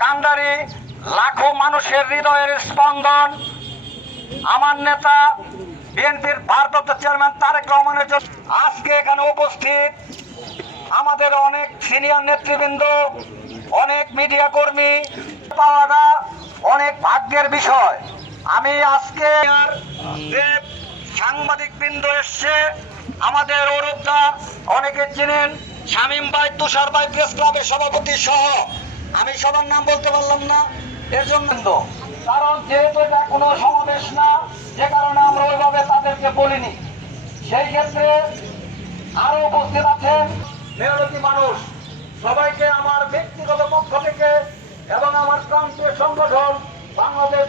কান্ডারি লাখো মানুষের হৃদয়ের স্পন্দন। আমার নেতা, বিএনপির ভারপ্রাপ্ত চেয়ারম্যান তারেক রহমানের জন্য আজকে এখানে উপস্থিত আমাদের অনেক সিনিয়র নেতৃবৃন্দ, অনেক মিডিয়া কর্মী পাওয়াটা অনেক ভাগ্যের বিষয়। আমি আজকে সাংবাদিক বৃন্দ এসছে, আমাদের অরূপদা, অনেকে চিনেন শামীম ভাই, তুষার ভাই, প্রেস ক্লাবের সভাপতি সহ। আমি সবার নাম বলতে পারলাম না এর জন্য কারণ যেহেতু এটা কোনো সমাবেশ না যে কারণে আমরা ওইভাবে তাদেরকে বলিনি। সেই ক্ষেত্রে আরও উপস্থিত আছেন মেয়রতি মানুষ। সবাইকে আমার ব্যক্তিগত পক্ষ থেকে এবং আমার প্রান্তীয় সংগঠন বাংলাদেশ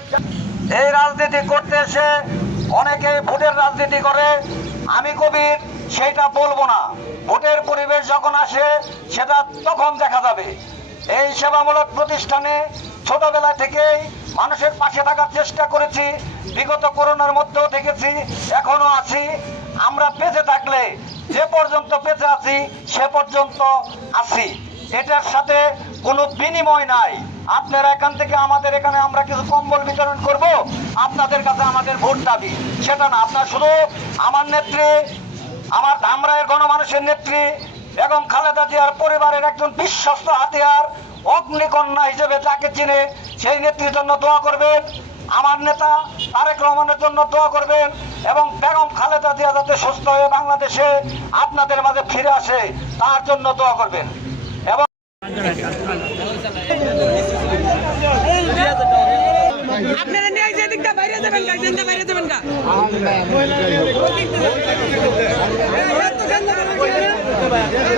এই রাজনীতি করতে এসে অনেকে ভোটের রাজনীতি করে। আমি কবির সেইটা বলব না। ভোটের পরিবেশ যখন আসে সেটা তখন দেখা যাবে। এই সেবামূলক প্রতিষ্ঠানে ছোটবেলা থেকেই মানুষের পাশে থাকার চেষ্টা করেছি, বিগত করোনার মধ্যেও থেকেছি এখনও আছি। আমরা বেঁচে থাকলে, যে পর্যন্ত বেঁচে আছি, সে পর্যন্ত আছি। এটার সাথে কোনো বিনিময় নাই। আপনারা এখান থেকে আমাদের এখানে আমরা কিছু কম্বল বিতরণ করব, আপনাদের কাছে আমাদের ভোট দাবি। সেটা না, আপনার শুধু আমার নেত্রী, আমার ধামরায়ের গণমানুষের নেত্রী বেগম খালেদা জিয়ার পরিবারের একজন বিশ্বস্ত হাতিয়ার অগ্নিকন্যা হিসেবে যাকে চিনে সেই নেত্রীর জন্য দোয়া করবেন আমার নেতা তারেক রহমানের জন্য দোয়া করবেন এবং বেগম খালেদা জিয়া যাতে সুস্থ হয়ে বাংলাদেশে আপনাদের মাঝে ফিরে আসে তার জন্য দোয়া করবেন এবং আপনারা নিয়ে যে দিকটা বাইরে যাবেন গা যেদিকটা বাইরে যাবেন গা Gracias.